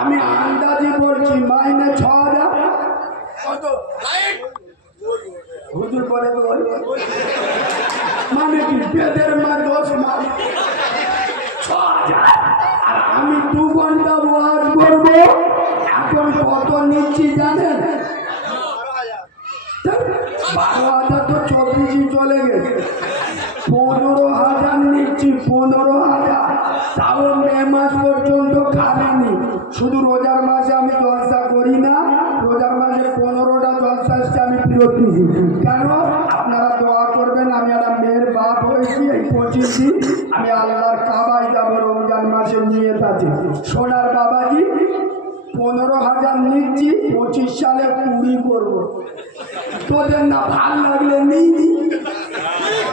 আমি আন্দাজি বলছি মাইনে ছ হাজার মানে কি, বেদের মা দশ মাস ছ হাজার আর আমি দু ঘণ্টা ওয়াজ করব এখন কত নিচ্ছি জানেন? বারো হাজার তো চব্বিশই চলে গেছে। পনেরো হাজার নিচ্ছি, পনেরো তাও মে মাস পর্যন্ত খাবেনি শুধু রোজার মাসে আমি জলসা করি না, রোজার মাসে পনেরোটা জলসা এসছে আমি ফেরত দিয়েছি কেন? আপনারা দোয়া করবেন, আমি একটা মেয়ের বাপ হয়েছি, এই পঁচিশ আমি আল্লাহর কাবাই যাব, রমজান মাসে নিয়ে আছে। সোনার বাবাজি পনেরো হাজার নিচ্ছি, পঁচিশ সালে কুড়ি করব। তোদের না ভালো লাগলে নিই নি।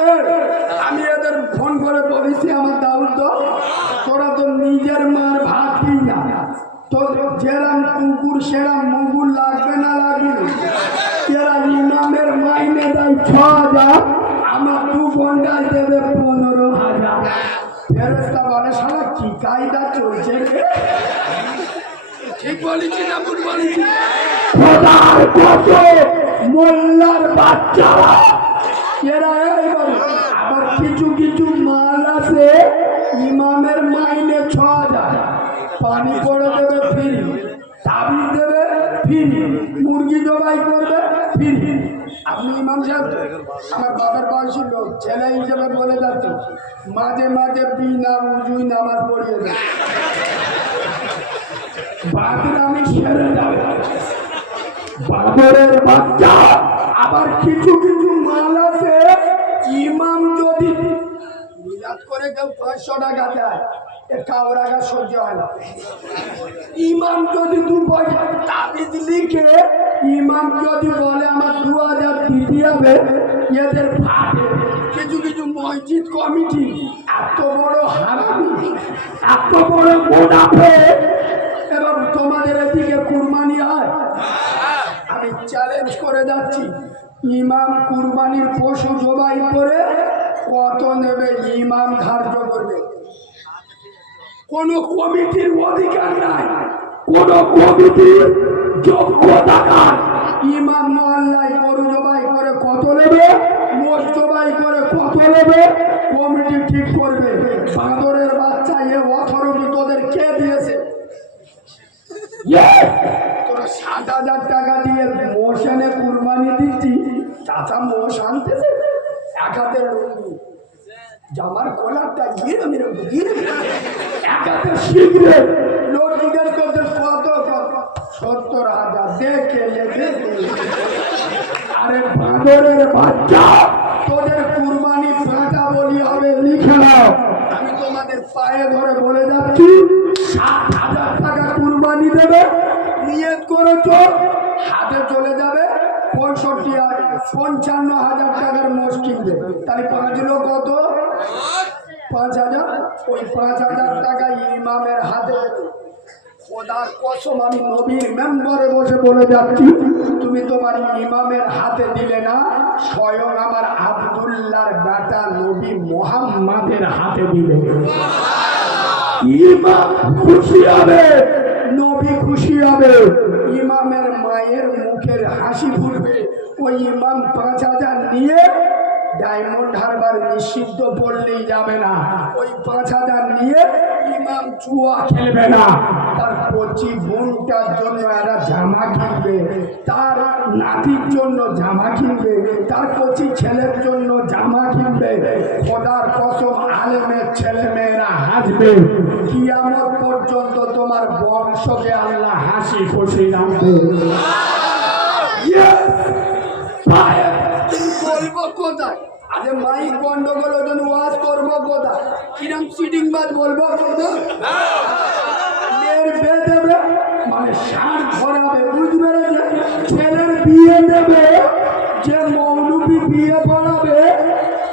এ, আমি এদের ফোন করে বলেছি আমার দাউদ তো তোরা তো নিজের মার ভাত দিই না তো যেরাম সেরাম মুগুর লাগবে না লাগবে। এরা ইমামের মাইনে দেয় ছ হাজার আমার দু ঘন্টায় দেবে পনেরো হাজার। ফেরস্তা বলে সারা কি কায়দা চলছে ঠিক বলেছি না ভুল বলেছি। খোদার কত মোল্লার বাচ্চারা। এরা আবার কিছু কিছু মাল আছে ইমামের মাইনে ছ হাজার। পানি করে জবাই করবে আপনি ইমাম সাহেব, আমার বাবার বয়সী লোক ছেলে হিসেবে বলে যাচ্ছে, মাঝে মাঝে বিনা উজুই নামাজ পড়িয়ে দেয়। বাকিরা আমি সেরে যাবে। বাবরের বাচ্চা, আবার কিছু কিছু মাল আছে, ইমাম যদি মিলাদ করে কেউ পাঁচশো টাকা দেয় কাউর আগা সহ্য হয় না। ইমাম যদি দু পয়সা লিখে ইমাম যদি বলে আমার দু হাজার দিতে হবে, এদের ফাটে কিছু কিছু মসজিদ কমিটি এত বড় হারামি, এত বড় মোনাফে। এবং তোমাদের এদিকে কুরবানি হয়। আমি চ্যালেঞ্জ করে যাচ্ছি, ইমাম কুরবানির পশু জবাই করে কত নেবে ইমাম ধার্য করবে? কোন কমিটির অধিকার নাই। কোন কমিটির যোগ্যতা ইমাম মহল্লায় গরু জবাই করে কত নেবে? মোষ জবাই করে কত নেবে? কমিটি ঠিক করবে। বাঁদরের বাচ্চা এ অথরিটি তোদের কে দিয়েছে! তোরা সাত হাজার টাকা দিয়ে মোষ এনে কুরবানি দিচ্ছি। চাচা মোষ আনতেছে? এক হাতে জামার কলারটা গিয়ে মেরে গিয়ে এক হাতে শিখবে লোক জিজ্ঞেস করতে সত্তর হাজার দেখে লেগে আরে বাঁদরের বাচ্চা, তোদের কুরবানি পাঁচা বলি হবে, লিখে নাও। আমি তোমাদের পায়ে ধরে বলে যাচ্ছি, সাত হাজার টাকা কুরবানি দেবে নিয়ত করেছ হাতে চলে যাবে, পঁয়ষট্টি পঞ্চান্ন হাজার টাকার মোষ কিনবে তাহলে পাঁচ লোক কত? পাঁচ হাজার। ওই পাঁচ হাজার টাকা ইমামের হাতে। দেবে খোদার কসম আমি নবীর মেম্বারে বসে বলে যাচ্ছি তুমি তোমার ইমামের হাতে দিলে না স্বয়ং আমার আবদুল্লাহর বেটা নবী মোহাম্মদের হাতে দিলে ইমাম খুশি হবে। নবী খুশি হবে। ইমামের মায়ের মুখের হাসি ফুটবে। ওই ইমাম পাঁচ হাজার নিয়ে ডায়মন্ড হারবার নিষিদ্ধ বললেই যাবে না। ওই পাঁচ হাজার নিয়ে ইমাম চুয়া খেলবে না। কচি বোনটার জন্য একটা জামা কিনবে তার নাতির জন্য জামা কিনবে তার কচি ছেলের জন্য জামা কিনবে খোদার কসম আলেমের ছেলে মেয়েরা হাসবে। কিয়ামত পর্যন্ত তোমার বংশকে আল্লাহ হাসি খুশি রাখবে। বলব কোথায়? আরে মাইক গন্ডগোল ওই জন্য ওয়াজ করব কোথায়? কিরম সিটিং বাদ বলব কোথায় দেবে মানে সার ধরাবে বুঝবে ছেলের বিয়ে দেবে, যে মৌলবি বিয়ে পড়াবে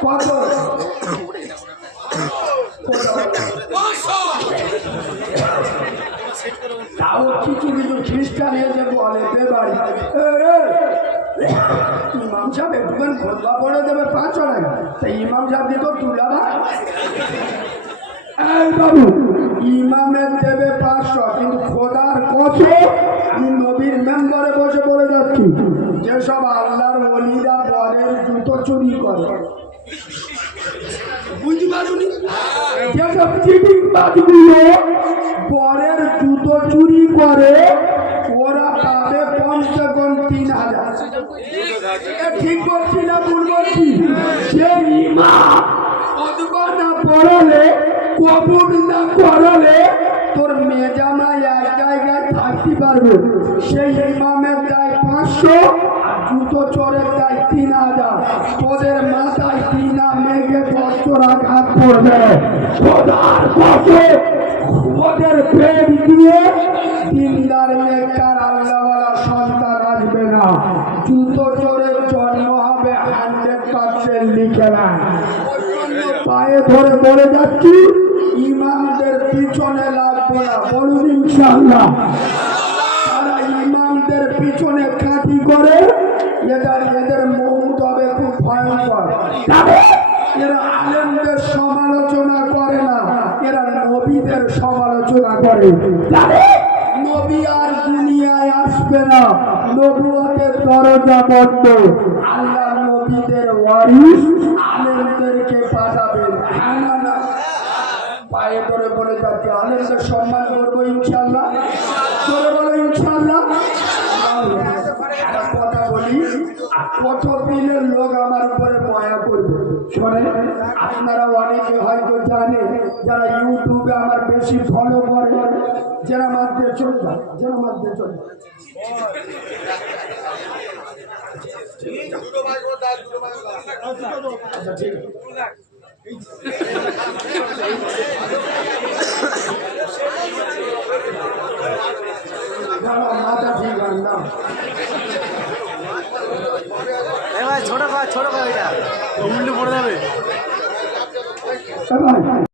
কত? তাও কিছু কিছু খ্রিস্টান এসে বলে বেবাড়ি ইমাম সাহেব একটুখান খোদবা পড়ে দেবে পাঁচশো টাকা তা ইমাম সাহেব দিত তুলা না বাবু ইমামের দেবে পাঁচশো, কিন্তু খোদার কত আমি নবীর মেম্বারে বসে পড়ে যাচ্ছি। যেসব আল্লাহর অলিরা বরের জুতো চুরি করে। বুঝতে পারুনি? যেসব চিটিং বরের জুতো চুরি করে, ওরা পাবে কম তিন হাজার। ঠিক করছি না, ভুল করছি? যে ইমাম কবুল না করালে তোর মেজামা এক জায়গায় থাকতে পারবে। সেই ইমামের দায় পাঁচশো জুতো চোরের দায় তিন হাজার। তোদের মাথায় তিনা মেঘে বছর আঘাত করবে। খোদার পাশে ওদের প্রেম দিয়ে দিনদার নেককার আল্লাহওয়ালা সন্তান আসবে না। জুতো চোরের জন্ম হবে হান্ড্রেড পার্সেন্ট লিখে নেয়। পায়ে ধরে বলে যাচ্ছি পিছনে লাগবো না বলুন ইনশাআল্লাহ। তারা ইমামদের পিছনে কাটি করে, এদের এদের মৌত হবে খুব ভয়ঙ্কর। এরা আলেমদের সমালোচনা করে না, এরা নবীদের সমালোচনা করে। নবী আর দুনিয়ায় আসবে না, নবুয়তের দরজা বন্ধ। আল্লাহ নবীদের ওয়ারিস আলেমদেরকে না পায়ে ধরে বলে যাচ্ছে। আলেমদের সম্মান করব ইনশাল্লাহ করে বলো ইনশাল্লাহ কথা বলি কত দিনের লোক আমার উপরে মায়া করবে। শোনেন আপনারা অনেকে হয়তো জানেন যারা ইউটিউবে আমার বেশি ফলো করে যারা মাধ্যমে চলে যায় যারা মাধ্যমে চলে আচ্ছা ঠিক ছোট কর ছোট কর এটা উল্টে পড়ে যাবে।